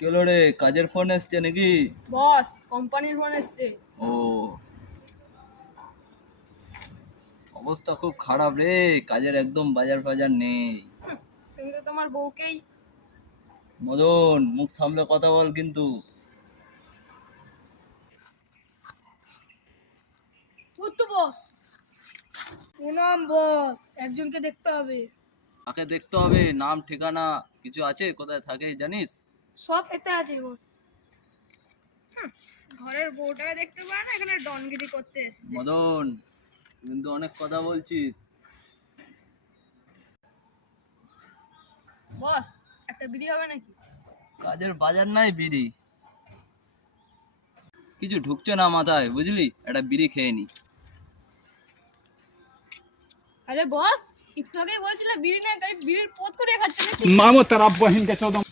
চলো রে, কাজের ফোন এসছে নাকি? বস, কোম্পানির ফোন এসছে। ও, অবস্থা খুব খারাপ রে, কাজের একদম বাজার ফাজার নেই। তুমি তো তোমার বউকেই। মদন, মুখ সামলে কথা বল কিন্তু। তো বস, প্রণাম বস, একজনকে দেখতে হবে। তাকে দেখতে হবে? নাম ঠিকানা কিছু আছে? কোথায় থাকে জানিস? সব এতে আছে বস। ঘরের বউটাকে দেখতে পারে না, এখানে ডনগিরি করতে এসছে। মদন, কিন্তু অনেক কথা বলছিস। বস, একটা বিড়ি হবে নাকি? কাজের বাজার নাই, বিড়ি কিছু ঢুকছে না মাথায়, বুঝলি? একটা বিড়ি খেয়ে নি। আরে বস, একটু আগেই বলছিলে বিড়ি না, তাই বিড়ির পোত করে খাচ্ছে নাকি? मामो तेरा बहन के 14